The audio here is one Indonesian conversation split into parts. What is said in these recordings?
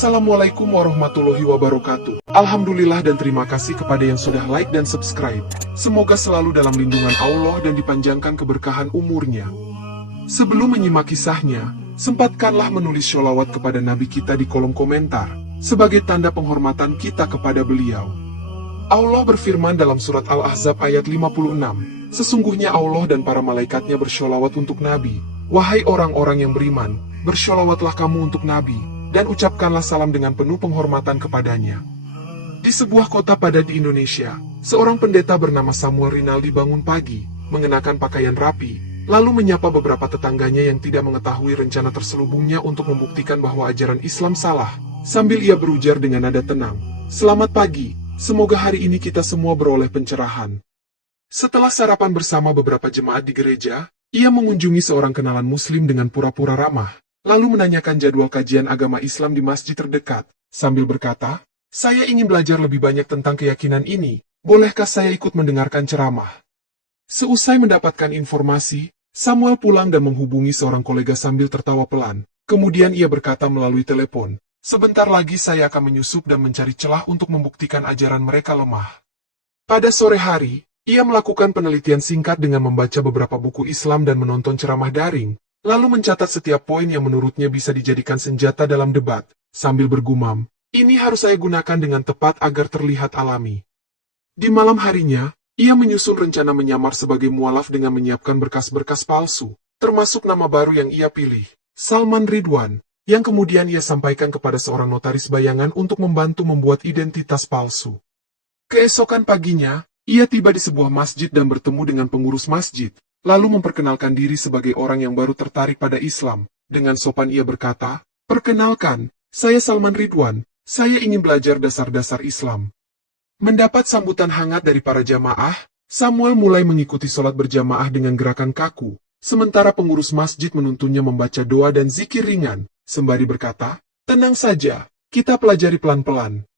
Assalamualaikum warahmatullahi wabarakatuh. Alhamdulillah dan terima kasih kepada yang sudah like dan subscribe. Semoga selalu dalam lindungan Allah dan dipanjangkan keberkahan umurnya. Sebelum menyimak kisahnya, sempatkanlah menulis sholawat kepada Nabi kita di kolom komentar, sebagai tanda penghormatan kita kepada beliau. Allah berfirman dalam surat Al-Ahzab ayat 56, sesungguhnya Allah dan para malaikatnya bersholawat untuk Nabi. Wahai orang-orang yang beriman, bersholawatlah kamu untuk Nabi, dan ucapkanlah salam dengan penuh penghormatan kepadanya. Di sebuah kota padat di Indonesia, seorang pendeta bernama Samuel Rinaldi bangun pagi, mengenakan pakaian rapi, lalu menyapa beberapa tetangganya yang tidak mengetahui rencana terselubungnya untuk membuktikan bahwa ajaran Islam salah, sambil ia berujar dengan nada tenang, "Selamat pagi, semoga hari ini kita semua beroleh pencerahan." Setelah sarapan bersama beberapa jemaat di gereja, ia mengunjungi seorang kenalan muslim dengan pura-pura ramah, lalu menanyakan jadwal kajian agama Islam di masjid terdekat, sambil berkata, "Saya ingin belajar lebih banyak tentang keyakinan ini, bolehkah saya ikut mendengarkan ceramah?" Seusai mendapatkan informasi, Samuel pulang dan menghubungi seorang kolega sambil tertawa pelan. Kemudian ia berkata melalui telepon, "Sebentar lagi saya akan menyusup dan mencari celah untuk membuktikan ajaran mereka lemah." Pada sore hari, ia melakukan penelitian singkat dengan membaca beberapa buku Islam dan menonton ceramah daring, lalu mencatat setiap poin yang menurutnya bisa dijadikan senjata dalam debat, sambil bergumam, "Ini harus saya gunakan dengan tepat agar terlihat alami." Di malam harinya, ia menyusun rencana menyamar sebagai mualaf dengan menyiapkan berkas-berkas palsu, termasuk nama baru yang ia pilih, Salman Ridwan, yang kemudian ia sampaikan kepada seorang notaris bayangan untuk membantu membuat identitas palsu. Keesokan paginya, ia tiba di sebuah masjid dan bertemu dengan pengurus masjid, lalu memperkenalkan diri sebagai orang yang baru tertarik pada Islam. Dengan sopan ia berkata, "Perkenalkan, saya Salman Ridwan, saya ingin belajar dasar-dasar Islam." Mendapat sambutan hangat dari para jamaah, Samuel mulai mengikuti sholat berjamaah dengan gerakan kaku, sementara pengurus masjid menuntunnya membaca doa dan zikir ringan, sembari berkata, "Tenang saja, kita pelajari pelan-pelan."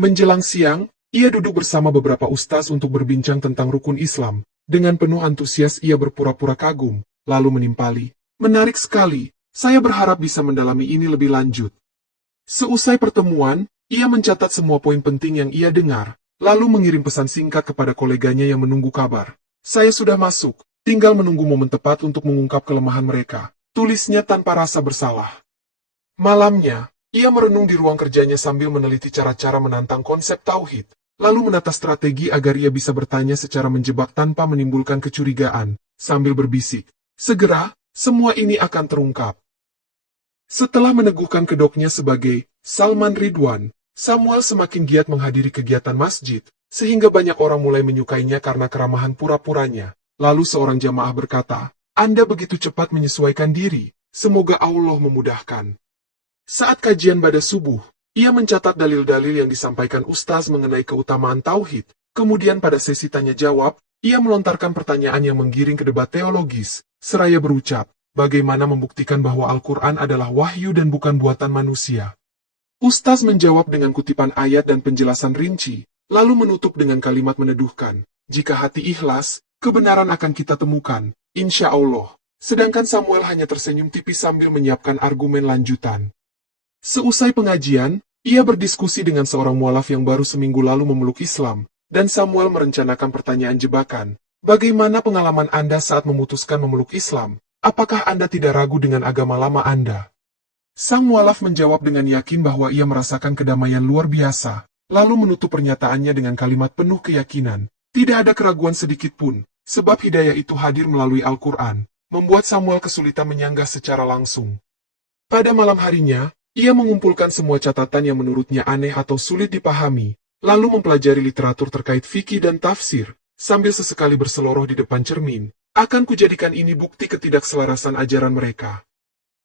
Menjelang siang, ia duduk bersama beberapa ustaz untuk berbincang tentang rukun Islam. Dengan penuh antusias ia berpura-pura kagum, lalu menimpali, "Menarik sekali, saya berharap bisa mendalami ini lebih lanjut." Seusai pertemuan, ia mencatat semua poin penting yang ia dengar, lalu mengirim pesan singkat kepada koleganya yang menunggu kabar. "Saya sudah masuk, tinggal menunggu momen tepat untuk mengungkap kelemahan mereka," tulisnya tanpa rasa bersalah. Malamnya, ia merenung di ruang kerjanya sambil meneliti cara-cara menantang konsep tauhid, lalu menata strategi agar ia bisa bertanya secara menjebak tanpa menimbulkan kecurigaan, sambil berbisik, "Segera, semua ini akan terungkap." Setelah meneguhkan kedoknya sebagai Salman Ridwan, Samuel semakin giat menghadiri kegiatan masjid, sehingga banyak orang mulai menyukainya karena keramahan pura-puranya. Lalu seorang jamaah berkata, "Anda begitu cepat menyesuaikan diri, semoga Allah memudahkan." Saat kajian pada subuh, ia mencatat dalil-dalil yang disampaikan ustaz mengenai keutamaan tauhid. Kemudian pada sesi tanya-jawab, ia melontarkan pertanyaan yang menggiring ke debat teologis, seraya berucap, bagaimana membuktikan bahwa Al-Quran adalah wahyu dan bukan buatan manusia. Ustaz menjawab dengan kutipan ayat dan penjelasan rinci, lalu menutup dengan kalimat meneduhkan, "Jika hati ikhlas, kebenaran akan kita temukan, insya Allah." Sedangkan Samuel hanya tersenyum tipis sambil menyiapkan argumen lanjutan. Seusai pengajian, ia berdiskusi dengan seorang mualaf yang baru seminggu lalu memeluk Islam, dan Samuel merencanakan pertanyaan jebakan. "Bagaimana pengalaman Anda saat memutuskan memeluk Islam? Apakah Anda tidak ragu dengan agama lama Anda?" Sang mualaf menjawab dengan yakin bahwa ia merasakan kedamaian luar biasa, lalu menutup pernyataannya dengan kalimat penuh keyakinan. Tidak ada keraguan sedikit pun, sebab hidayah itu hadir melalui Al-Quran, membuat Samuel kesulitan menyanggah secara langsung. Pada malam harinya, ia mengumpulkan semua catatan yang menurutnya aneh atau sulit dipahami, lalu mempelajari literatur terkait fikih dan tafsir, sambil sesekali berseloroh di depan cermin. "Akan kujadikan ini bukti ketidakselarasan ajaran mereka."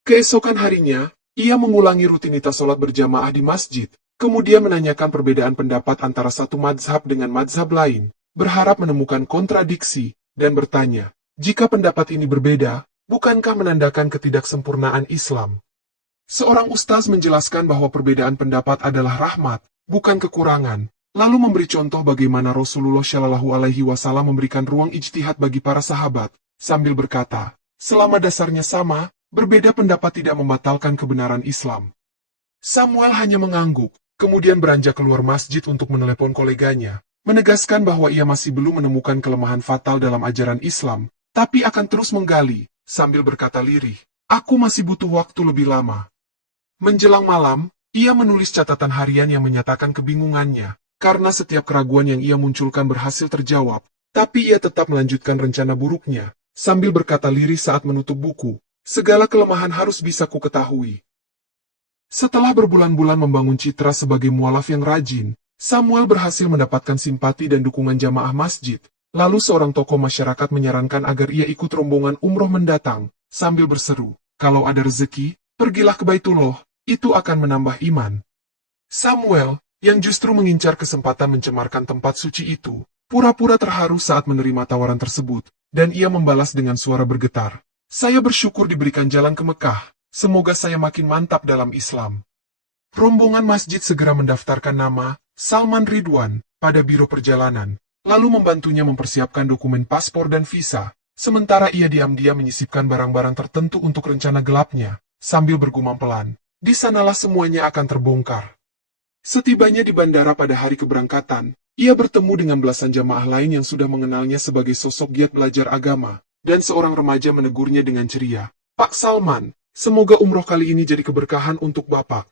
Keesokan harinya, ia mengulangi rutinitas sholat berjamaah di masjid, kemudian menanyakan perbedaan pendapat antara satu mazhab dengan mazhab lain, berharap menemukan kontradiksi, dan bertanya, "Jika pendapat ini berbeda, bukankah menandakan ketidaksempurnaan Islam?" Seorang ustaz menjelaskan bahwa perbedaan pendapat adalah rahmat, bukan kekurangan, lalu memberi contoh bagaimana Rasulullah Shallallahu Alaihi Wasallam memberikan ruang ijtihad bagi para sahabat, sambil berkata, "Selama dasarnya sama, berbeda pendapat tidak membatalkan kebenaran Islam." Samuel hanya mengangguk, kemudian beranjak keluar masjid untuk menelepon koleganya, menegaskan bahwa ia masih belum menemukan kelemahan fatal dalam ajaran Islam, tapi akan terus menggali, sambil berkata lirih, "Aku masih butuh waktu lebih lama." Menjelang malam, ia menulis catatan harian yang menyatakan kebingungannya, karena setiap keraguan yang ia munculkan berhasil terjawab, tapi ia tetap melanjutkan rencana buruknya, sambil berkata lirih saat menutup buku, "Segala kelemahan harus bisa kuketahui." Setelah berbulan-bulan membangun citra sebagai mualaf yang rajin, Samuel berhasil mendapatkan simpati dan dukungan jamaah masjid. Lalu seorang tokoh masyarakat menyarankan agar ia ikut rombongan umroh mendatang, sambil berseru, "Kalau ada rezeki, pergilah ke Baitullah, itu akan menambah iman." Samuel, yang justru mengincar kesempatan mencemarkan tempat suci itu, pura-pura terharu saat menerima tawaran tersebut, dan ia membalas dengan suara bergetar, "Saya bersyukur diberikan jalan ke Mekah, semoga saya makin mantap dalam Islam." Rombongan masjid segera mendaftarkan nama Salman Ridwan pada biro perjalanan, lalu membantunya mempersiapkan dokumen paspor dan visa, sementara ia diam-diam menyisipkan barang-barang tertentu untuk rencana gelapnya, sambil bergumam pelan, "Di sanalah semuanya akan terbongkar." Setibanya di bandara pada hari keberangkatan, ia bertemu dengan belasan jamaah lain yang sudah mengenalnya sebagai sosok giat belajar agama, dan seorang remaja menegurnya dengan ceria, "Pak Salman, semoga umroh kali ini jadi keberkahan untuk Bapak."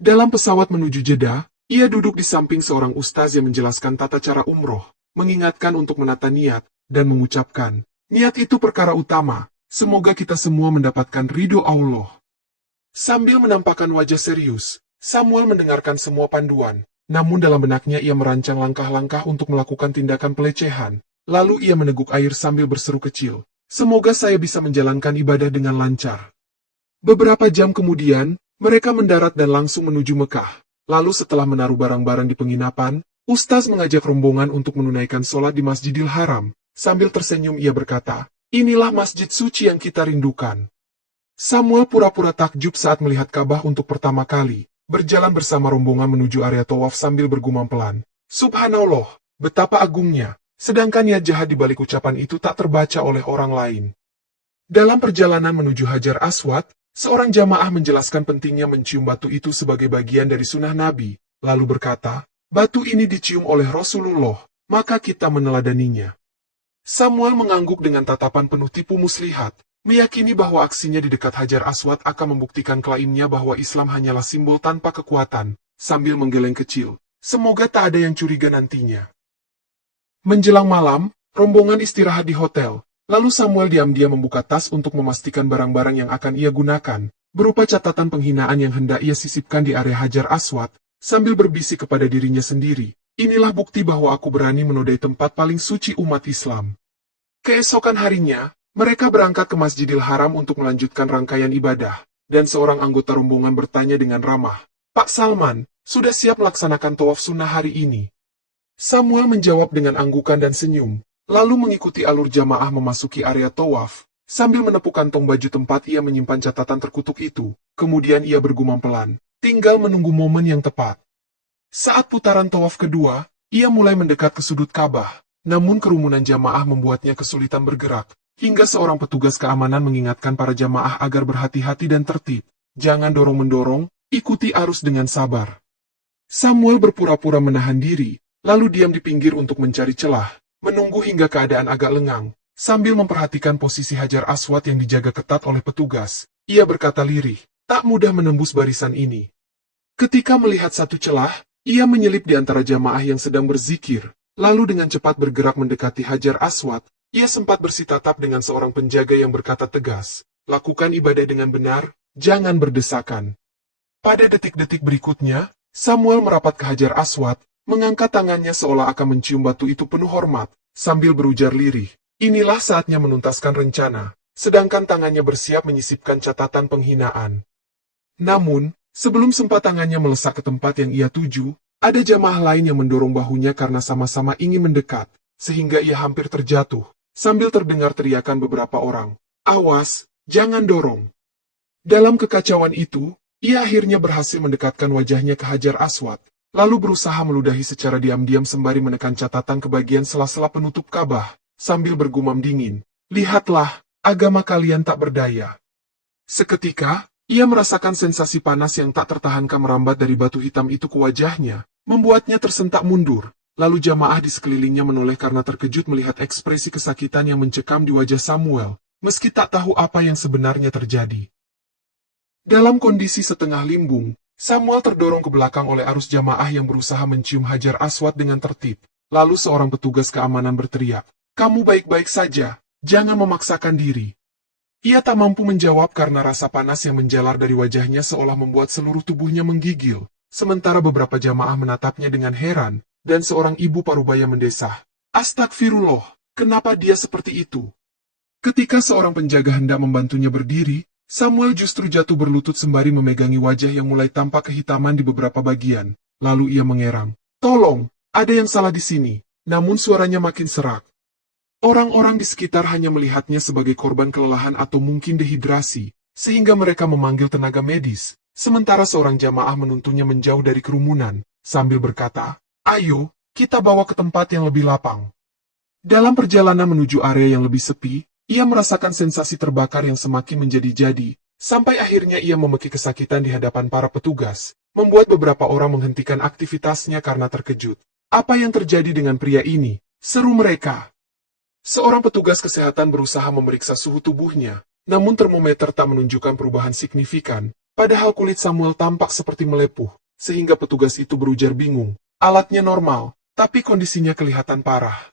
Dalam pesawat menuju Jeddah, ia duduk di samping seorang ustaz yang menjelaskan tata cara umroh, mengingatkan untuk menata niat, dan mengucapkan, "Niat itu perkara utama, semoga kita semua mendapatkan ridho Allah." Sambil menampakkan wajah serius, Samuel mendengarkan semua panduan, namun dalam benaknya ia merancang langkah-langkah untuk melakukan tindakan pelecehan, lalu ia meneguk air sambil berseru kecil, "Semoga saya bisa menjalankan ibadah dengan lancar." Beberapa jam kemudian, mereka mendarat dan langsung menuju Mekah. Lalu setelah menaruh barang-barang di penginapan, Ustaz mengajak rombongan untuk menunaikan sholat di Masjidil Haram. Sambil tersenyum ia berkata, "Inilah masjid suci yang kita rindukan." Samuel pura-pura takjub saat melihat Ka'bah untuk pertama kali, berjalan bersama rombongan menuju area tawaf sambil bergumam pelan, "Subhanallah, betapa agungnya." Sedangkan niat jahat di balik ucapan itu tak terbaca oleh orang lain. Dalam perjalanan menuju Hajar Aswad, seorang jamaah menjelaskan pentingnya mencium batu itu sebagai bagian dari sunnah Nabi, lalu berkata, "Batu ini dicium oleh Rasulullah, maka kita meneladaninya." Samuel mengangguk dengan tatapan penuh tipu muslihat, meyakini bahwa aksinya di dekat Hajar Aswad akan membuktikan klaimnya bahwa Islam hanyalah simbol tanpa kekuatan, sambil menggeleng kecil, "Semoga tak ada yang curiga nantinya." Menjelang malam, rombongan istirahat di hotel. Lalu Samuel diam-diam membuka tas untuk memastikan barang-barang yang akan ia gunakan, berupa catatan penghinaan yang hendak ia sisipkan di area Hajar Aswad, sambil berbisik kepada dirinya sendiri, "Inilah bukti bahwa aku berani menodai tempat paling suci umat Islam." Keesokan harinya, mereka berangkat ke Masjidil Haram untuk melanjutkan rangkaian ibadah, dan seorang anggota rombongan bertanya dengan ramah, "Pak Salman, sudah siap melaksanakan tawaf sunnah hari ini?" Samuel menjawab dengan anggukan dan senyum, lalu mengikuti alur jamaah memasuki area tawaf, sambil menepuk kantong baju tempat ia menyimpan catatan terkutuk itu. Kemudian ia bergumam pelan, tinggal menunggu momen yang tepat. Saat putaran tawaf kedua, ia mulai mendekat ke sudut Ka'bah, namun kerumunan jamaah membuatnya kesulitan bergerak, hingga seorang petugas keamanan mengingatkan para jamaah agar berhati-hati dan tertib. "Jangan dorong-mendorong, ikuti arus dengan sabar." Samuel berpura-pura menahan diri, lalu diam di pinggir untuk mencari celah, menunggu hingga keadaan agak lengang, sambil memperhatikan posisi Hajar Aswad yang dijaga ketat oleh petugas. Ia berkata lirih, "Tak mudah menembus barisan ini." Ketika melihat satu celah, ia menyelip di antara jamaah yang sedang berzikir, lalu dengan cepat bergerak mendekati Hajar Aswad. Ia sempat bersitatap dengan seorang penjaga yang berkata tegas, "Lakukan ibadah dengan benar, jangan berdesakan." Pada detik-detik berikutnya, Samuel merapat ke Hajar Aswad, mengangkat tangannya seolah akan mencium batu itu penuh hormat, sambil berujar lirih, "Inilah saatnya menuntaskan rencana." Sedangkan tangannya bersiap menyisipkan catatan penghinaan. Namun, sebelum sempat tangannya melesak ke tempat yang ia tuju, ada jamaah lain yang mendorong bahunya karena sama-sama ingin mendekat, sehingga ia hampir terjatuh, sambil terdengar teriakan beberapa orang, "Awas, jangan dorong." Dalam kekacauan itu, ia akhirnya berhasil mendekatkan wajahnya ke Hajar Aswad, lalu berusaha meludahi secara diam-diam sembari menekan catatan ke bagian sela-sela penutup Ka'bah, sambil bergumam dingin, "Lihatlah, agama kalian tak berdaya." Seketika, Ia merasakan sensasi panas yang tak tertahankan merambat dari batu hitam itu ke wajahnya, membuatnya tersentak mundur. Lalu jamaah di sekelilingnya menoleh karena terkejut melihat ekspresi kesakitan yang mencekam di wajah Samuel, meski tak tahu apa yang sebenarnya terjadi. Dalam kondisi setengah limbung, Samuel terdorong ke belakang oleh arus jamaah yang berusaha mencium Hajar Aswad dengan tertib. Lalu seorang petugas keamanan berteriak, "Kamu baik-baik saja, jangan memaksakan diri." Ia tak mampu menjawab karena rasa panas yang menjalar dari wajahnya seolah membuat seluruh tubuhnya menggigil, sementara beberapa jamaah menatapnya dengan heran, dan seorang ibu parubaya mendesah, "Astagfirullah, kenapa dia seperti itu?" Ketika seorang penjaga hendak membantunya berdiri, Samuel justru jatuh berlutut sembari memegangi wajah yang mulai tampak kehitaman di beberapa bagian. Lalu ia mengerang, "Tolong, ada yang salah di sini." Namun suaranya makin serak. Orang-orang di sekitar hanya melihatnya sebagai korban kelelahan atau mungkin dehidrasi, sehingga mereka memanggil tenaga medis, sementara seorang jamaah menuntunnya menjauh dari kerumunan, sambil berkata, "Ayo, kita bawa ke tempat yang lebih lapang." Dalam perjalanan menuju area yang lebih sepi, ia merasakan sensasi terbakar yang semakin menjadi-jadi, sampai akhirnya ia memeki kesakitan di hadapan para petugas, membuat beberapa orang menghentikan aktivitasnya karena terkejut. "Apa yang terjadi dengan pria ini?" seru mereka. Seorang petugas kesehatan berusaha memeriksa suhu tubuhnya, namun termometer tak menunjukkan perubahan signifikan, padahal kulit Samuel tampak seperti melepuh, sehingga petugas itu berujar bingung. Alatnya normal, tapi kondisinya kelihatan parah.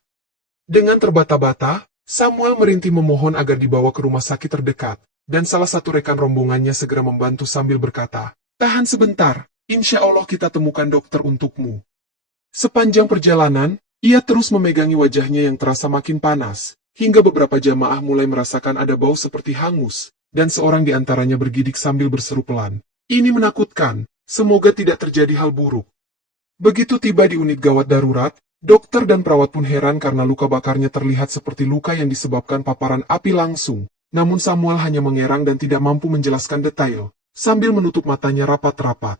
Dengan terbata-bata, Samuel merintih memohon agar dibawa ke rumah sakit terdekat, dan salah satu rekan rombongannya segera membantu sambil berkata, "Tahan sebentar, insya Allah kita temukan dokter untukmu." Sepanjang perjalanan, ia terus memegangi wajahnya yang terasa makin panas, hingga beberapa jamaah mulai merasakan ada bau seperti hangus, dan seorang di antaranya bergidik sambil berseru pelan, "Ini menakutkan, semoga tidak terjadi hal buruk." Begitu tiba di unit gawat darurat, dokter dan perawat pun heran karena luka bakarnya terlihat seperti luka yang disebabkan paparan api langsung, namun Samuel hanya mengerang dan tidak mampu menjelaskan detail, sambil menutup matanya rapat-rapat.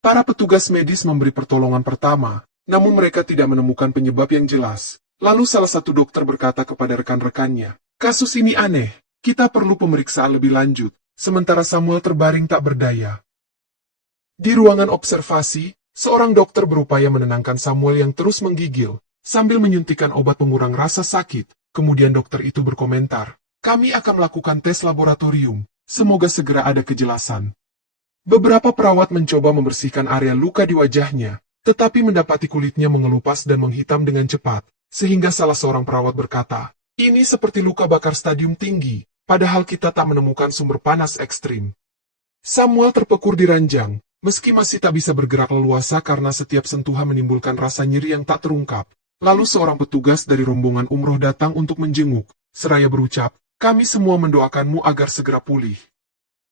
Para petugas medis memberi pertolongan pertama, namun mereka tidak menemukan penyebab yang jelas. Lalu salah satu dokter berkata kepada rekan-rekannya, "Kasus ini aneh, kita perlu pemeriksaan lebih lanjut." Sementara Samuel terbaring tak berdaya. Di ruangan observasi, seorang dokter berupaya menenangkan Samuel yang terus menggigil, sambil menyuntikkan obat pengurang rasa sakit. Kemudian dokter itu berkomentar, "Kami akan melakukan tes laboratorium, semoga segera ada kejelasan." Beberapa perawat mencoba membersihkan area luka di wajahnya, tetapi mendapati kulitnya mengelupas dan menghitam dengan cepat, sehingga salah seorang perawat berkata, "Ini seperti luka bakar stadium tinggi, padahal kita tak menemukan sumber panas ekstrim." Samuel terpekur di ranjang, meski masih tak bisa bergerak leluasa karena setiap sentuhan menimbulkan rasa nyeri yang tak terungkap. Lalu seorang petugas dari rombongan umroh datang untuk menjenguk, seraya berucap, "Kami semua mendoakanmu agar segera pulih."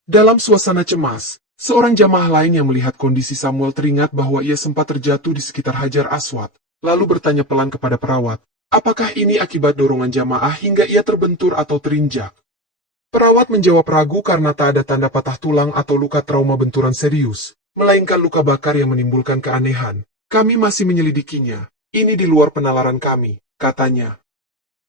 Dalam suasana cemas, seorang jamaah lain yang melihat kondisi Samuel teringat bahwa ia sempat terjatuh di sekitar Hajar Aswad, lalu bertanya pelan kepada perawat, apakah ini akibat dorongan jamaah hingga ia terbentur atau terinjak? Perawat menjawab ragu karena tak ada tanda patah tulang atau luka trauma benturan serius, melainkan luka bakar yang menimbulkan keanehan. "Kami masih menyelidikinya, ini di luar penalaran kami," katanya.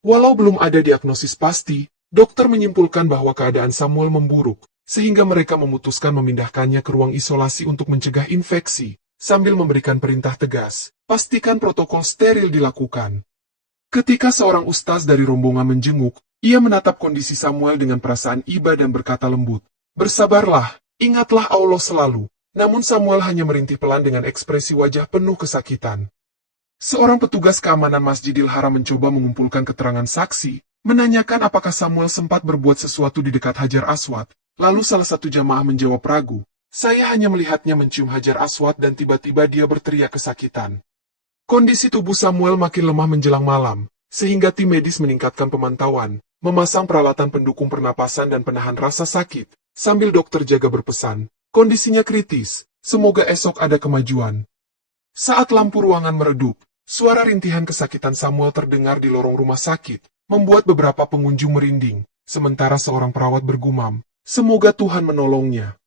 Walau belum ada diagnosis pasti, dokter menyimpulkan bahwa keadaan Samuel memburuk, sehingga mereka memutuskan memindahkannya ke ruang isolasi untuk mencegah infeksi, sambil memberikan perintah tegas, pastikan protokol steril dilakukan. Ketika seorang ustaz dari rombongan menjenguk, ia menatap kondisi Samuel dengan perasaan iba dan berkata lembut, "Bersabarlah, ingatlah Allah selalu." Namun Samuel hanya merintih pelan dengan ekspresi wajah penuh kesakitan. Seorang petugas keamanan Masjidil Haram mencoba mengumpulkan keterangan saksi, menanyakan apakah Samuel sempat berbuat sesuatu di dekat Hajar Aswad. Lalu salah satu jamaah menjawab ragu, "Saya hanya melihatnya mencium Hajar Aswad dan tiba-tiba dia berteriak kesakitan." Kondisi tubuh Samuel makin lemah menjelang malam, sehingga tim medis meningkatkan pemantauan, memasang peralatan pendukung pernapasan dan penahan rasa sakit, sambil dokter jaga berpesan, "Kondisinya kritis, semoga esok ada kemajuan." Saat lampu ruangan meredup, suara rintihan kesakitan Samuel terdengar di lorong rumah sakit, membuat beberapa pengunjung merinding, sementara seorang perawat bergumam, "Semoga Tuhan menolongnya."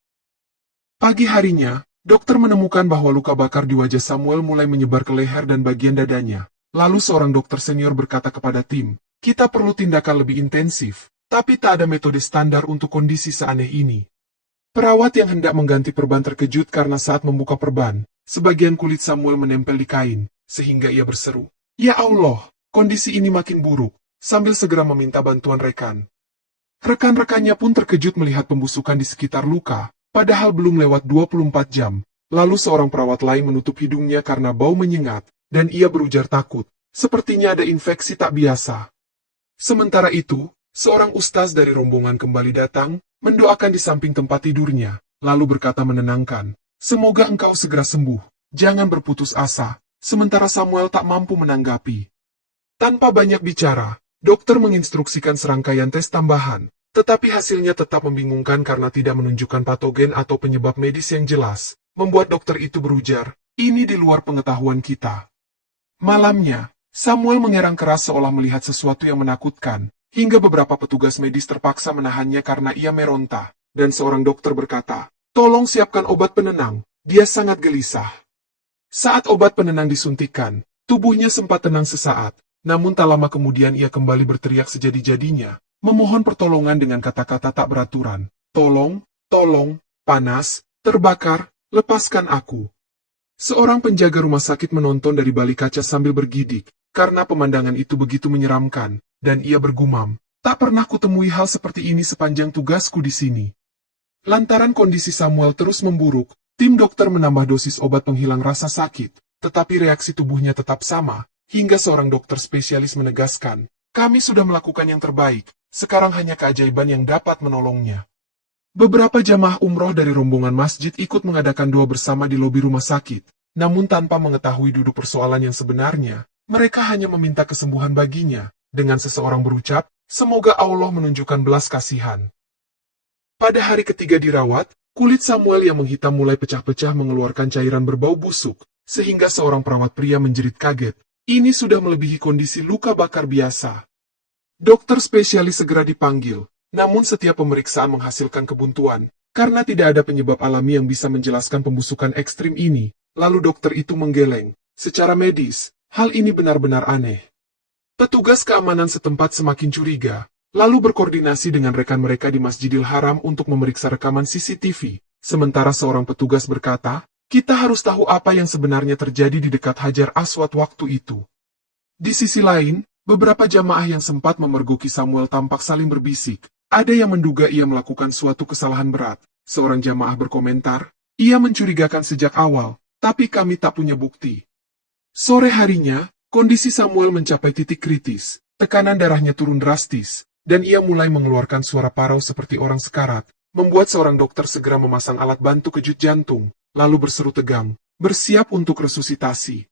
Pagi harinya, dokter menemukan bahwa luka bakar di wajah Samuel mulai menyebar ke leher dan bagian dadanya. Lalu seorang dokter senior berkata kepada tim, "Kita perlu tindakan lebih intensif, tapi tak ada metode standar untuk kondisi seaneh ini." Perawat yang hendak mengganti perban terkejut karena saat membuka perban, sebagian kulit Samuel menempel di kain, sehingga ia berseru, "Ya Allah, kondisi ini makin buruk," sambil segera meminta bantuan rekan. Rekan-rekannya pun terkejut melihat pembusukan di sekitar luka, padahal belum lewat 24 jam. Lalu seorang perawat lain menutup hidungnya karena bau menyengat, dan ia berujar takut, sepertinya ada infeksi tak biasa. Sementara itu, seorang ustaz dari rombongan kembali datang, mendoakan di samping tempat tidurnya, lalu berkata menenangkan, "Semoga engkau segera sembuh, jangan berputus asa." Sementara Samuel tak mampu menanggapi. Tanpa banyak bicara, dokter menginstruksikan serangkaian tes tambahan, tetapi hasilnya tetap membingungkan karena tidak menunjukkan patogen atau penyebab medis yang jelas, membuat dokter itu berujar, "Ini di luar pengetahuan kita." Malamnya, Samuel mengerang keras seolah melihat sesuatu yang menakutkan, hingga beberapa petugas medis terpaksa menahannya karena ia meronta, dan seorang dokter berkata, "Tolong siapkan obat penenang, dia sangat gelisah." Saat obat penenang disuntikan, tubuhnya sempat tenang sesaat, namun tak lama kemudian ia kembali berteriak sejadi-jadinya, memohon pertolongan dengan kata-kata tak beraturan, "Tolong, tolong, panas, terbakar, lepaskan aku." Seorang penjaga rumah sakit menonton dari balik kaca sambil bergidik, karena pemandangan itu begitu menyeramkan, dan ia bergumam, "Tak pernah kutemui hal seperti ini sepanjang tugasku di sini." Lantaran kondisi Samuel terus memburuk, tim dokter menambah dosis obat penghilang rasa sakit, tetapi reaksi tubuhnya tetap sama, hingga seorang dokter spesialis menegaskan, "Kami sudah melakukan yang terbaik, sekarang hanya keajaiban yang dapat menolongnya." Beberapa jamaah umroh dari rombongan masjid ikut mengadakan doa bersama di lobi rumah sakit, namun tanpa mengetahui duduk persoalan yang sebenarnya, mereka hanya meminta kesembuhan baginya, dengan seseorang berucap, "Semoga Allah menunjukkan belas kasihan." Pada hari ketiga dirawat, kulit Samuel yang menghitam mulai pecah-pecah mengeluarkan cairan berbau busuk, sehingga seorang perawat pria menjerit kaget. Ini sudah melebihi kondisi luka bakar biasa. Dokter spesialis segera dipanggil, namun setiap pemeriksaan menghasilkan kebuntuan, karena tidak ada penyebab alami yang bisa menjelaskan pembusukan ekstrim ini. Lalu dokter itu menggeleng, "Secara medis, hal ini benar-benar aneh." Petugas keamanan setempat semakin curiga, lalu berkoordinasi dengan rekan mereka di Masjidil Haram untuk memeriksa rekaman CCTV. Sementara seorang petugas berkata, "Kita harus tahu apa yang sebenarnya terjadi di dekat Hajar Aswad waktu itu." Di sisi lain, beberapa jamaah yang sempat memergoki Samuel tampak saling berbisik. Ada yang menduga ia melakukan suatu kesalahan berat. Seorang jamaah berkomentar, "Ia mencurigakan sejak awal, tapi kami tak punya bukti." Sore harinya, kondisi Samuel mencapai titik kritis, tekanan darahnya turun drastis, dan ia mulai mengeluarkan suara parau seperti orang sekarat, membuat seorang dokter segera memasang alat bantu kejut jantung, lalu berseru tegang, "Bersiap untuk resusitasi."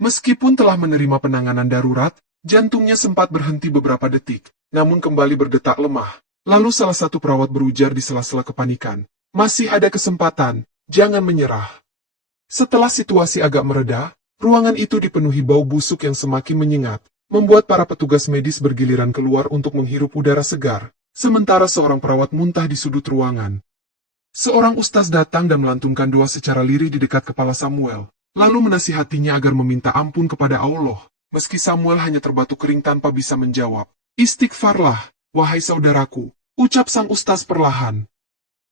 Meskipun telah menerima penanganan darurat, jantungnya sempat berhenti beberapa detik, namun kembali berdetak lemah. Lalu salah satu perawat berujar di sela-sela kepanikan, "Masih ada kesempatan, jangan menyerah." Setelah situasi agak mereda, ruangan itu dipenuhi bau busuk yang semakin menyengat, membuat para petugas medis bergiliran keluar untuk menghirup udara segar, sementara seorang perawat muntah di sudut ruangan. Seorang ustaz datang dan melantunkan doa secara lirih di dekat kepala Samuel, lalu menasihatinya agar meminta ampun kepada Allah, meski Samuel hanya terbatu kering tanpa bisa menjawab. "Istighfarlah, wahai saudaraku," ucap sang ustaz perlahan.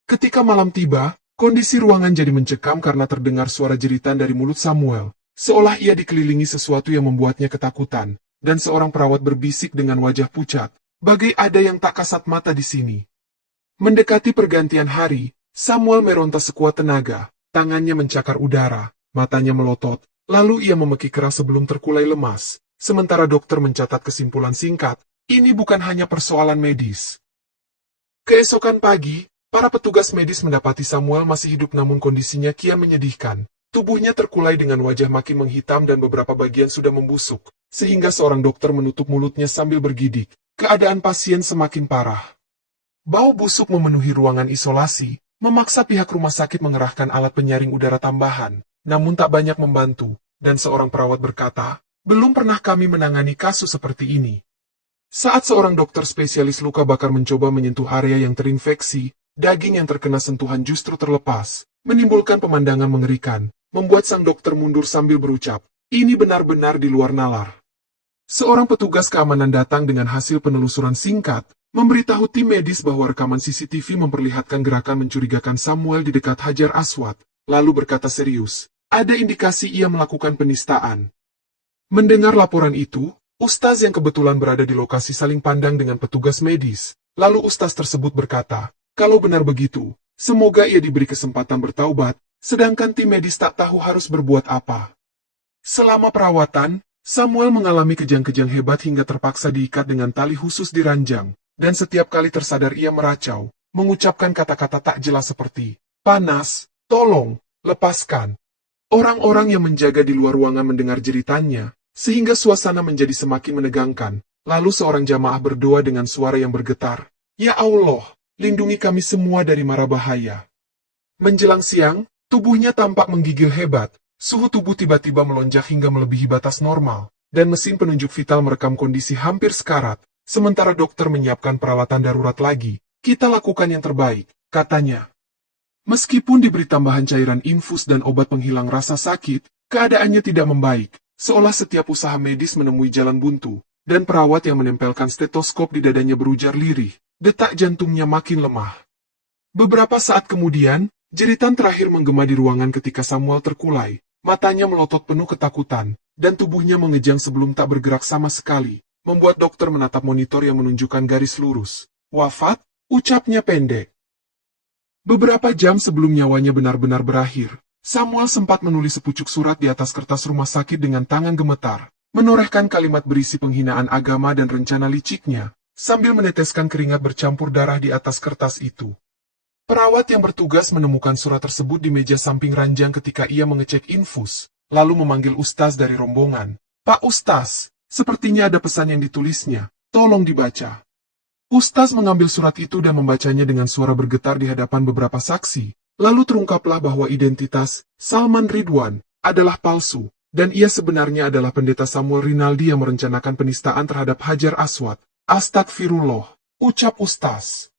Ketika malam tiba, kondisi ruangan jadi mencekam karena terdengar suara jeritan dari mulut Samuel, seolah ia dikelilingi sesuatu yang membuatnya ketakutan, dan seorang perawat berbisik dengan wajah pucat, "Bagai ada yang tak kasat mata di sini." Mendekati pergantian hari, Samuel meronta sekuat tenaga, tangannya mencakar udara, matanya melotot, lalu ia memekik keras sebelum terkulai lemas, sementara dokter mencatat kesimpulan singkat, "Ini bukan hanya persoalan medis." Keesokan pagi, para petugas medis mendapati Samuel masih hidup namun kondisinya kian menyedihkan. Tubuhnya terkulai dengan wajah makin menghitam dan beberapa bagian sudah membusuk, sehingga seorang dokter menutup mulutnya sambil bergidik. Keadaan pasien semakin parah. Bau busuk memenuhi ruangan isolasi, memaksa pihak rumah sakit mengerahkan alat penyaring udara tambahan, namun tak banyak membantu, dan seorang perawat berkata, "Belum pernah kami menangani kasus seperti ini." Saat seorang dokter spesialis luka bakar mencoba menyentuh area yang terinfeksi, daging yang terkena sentuhan justru terlepas, menimbulkan pemandangan mengerikan, membuat sang dokter mundur sambil berucap, "Ini benar-benar di luar nalar." Seorang petugas keamanan datang dengan hasil penelusuran singkat, memberitahu tim medis bahwa rekaman CCTV memperlihatkan gerakan mencurigakan Samuel di dekat Hajar Aswad, lalu berkata serius, ada indikasi ia melakukan penistaan. Mendengar laporan itu, ustaz yang kebetulan berada di lokasi saling pandang dengan petugas medis, lalu ustaz tersebut berkata, kalau benar begitu, semoga ia diberi kesempatan bertaubat, sedangkan tim medis tak tahu harus berbuat apa. Selama perawatan, Samuel mengalami kejang-kejang hebat hingga terpaksa diikat dengan tali khusus di ranjang, dan setiap kali tersadar ia meracau, mengucapkan kata-kata tak jelas seperti, panas, tolong, lepaskan. Orang-orang yang menjaga di luar ruangan mendengar jeritannya, sehingga suasana menjadi semakin menegangkan, lalu seorang jamaah berdoa dengan suara yang bergetar, Ya Allah, lindungi kami semua dari mara bahaya. Menjelang siang, tubuhnya tampak menggigil hebat, suhu tubuh tiba-tiba melonjak hingga melebihi batas normal, dan mesin penunjuk vital merekam kondisi hampir sekarat. Sementara dokter menyiapkan perawatan darurat lagi, kita lakukan yang terbaik, katanya. Meskipun diberi tambahan cairan infus dan obat penghilang rasa sakit, keadaannya tidak membaik, seolah setiap usaha medis menemui jalan buntu, dan perawat yang menempelkan stetoskop di dadanya berujar lirih, detak jantungnya makin lemah. Beberapa saat kemudian, jeritan terakhir menggema di ruangan ketika Samuel terkulai, matanya melotot penuh ketakutan, dan tubuhnya mengejang sebelum tak bergerak sama sekali. Membuat dokter menatap monitor yang menunjukkan garis lurus. Wafat, ucapnya pendek. Beberapa jam sebelum nyawanya benar-benar berakhir, Samuel sempat menulis sepucuk surat di atas kertas rumah sakit dengan tangan gemetar, menorehkan kalimat berisi penghinaan agama dan rencana liciknya, sambil meneteskan keringat bercampur darah di atas kertas itu. Perawat yang bertugas menemukan surat tersebut di meja samping ranjang ketika ia mengecek infus, lalu memanggil ustaz dari rombongan. Pak Ustaz, sepertinya ada pesan yang ditulisnya, tolong dibaca. Ustaz mengambil surat itu dan membacanya dengan suara bergetar di hadapan beberapa saksi, lalu terungkaplah bahwa identitas Salman Ridwan adalah palsu, dan ia sebenarnya adalah pendeta Samuel Rinaldi yang merencanakan penistaan terhadap Hajar Aswad. Astagfirullah, ucap Ustaz.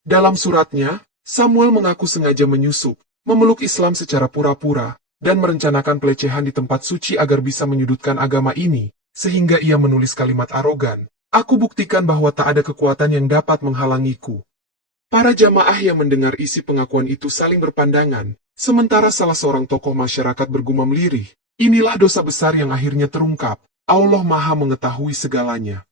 Dalam suratnya, Samuel mengaku sengaja menyusup, memeluk Islam secara pura-pura, dan merencanakan pelecehan di tempat suci agar bisa menyudutkan agama ini. Sehingga ia menulis kalimat arogan, aku buktikan bahwa tak ada kekuatan yang dapat menghalangiku. Para jamaah yang mendengar isi pengakuan itu saling berpandangan, sementara salah seorang tokoh masyarakat bergumam lirih, inilah dosa besar yang akhirnya terungkap, Allah Maha mengetahui segalanya.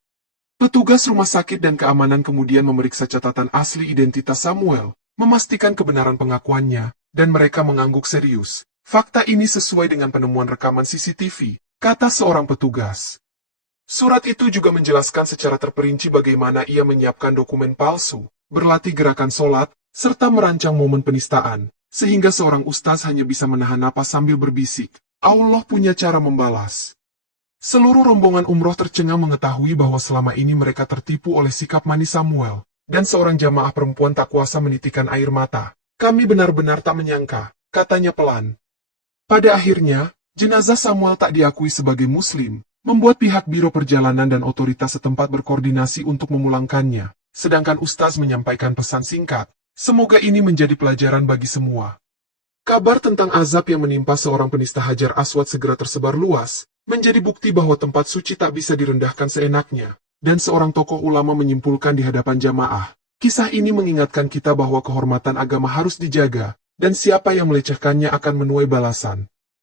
Petugas rumah sakit dan keamanan kemudian memeriksa catatan asli identitas Samuel, memastikan kebenaran pengakuannya, dan mereka mengangguk serius. Fakta ini sesuai dengan penemuan rekaman CCTV. Kata seorang petugas. Surat itu juga menjelaskan secara terperinci bagaimana ia menyiapkan dokumen palsu, berlatih gerakan sholat, serta merancang momen penistaan, sehingga seorang ustaz hanya bisa menahan napas sambil berbisik, Allah punya cara membalas. Seluruh rombongan umroh tercengang mengetahui bahwa selama ini mereka tertipu oleh sikap manis Samuel, dan seorang jamaah perempuan tak kuasa menitikan air mata. Kami benar-benar tak menyangka, katanya pelan. Pada akhirnya, jenazah Samuel tak diakui sebagai muslim, membuat pihak biro perjalanan dan otoritas setempat berkoordinasi untuk memulangkannya, sedangkan ustaz menyampaikan pesan singkat, semoga ini menjadi pelajaran bagi semua. Kabar tentang azab yang menimpa seorang penista Hajar Aswad segera tersebar luas, menjadi bukti bahwa tempat suci tak bisa direndahkan seenaknya, dan seorang tokoh ulama menyimpulkan di hadapan jamaah, kisah ini mengingatkan kita bahwa kehormatan agama harus dijaga, dan siapa yang melecehkannya akan menuai balasan.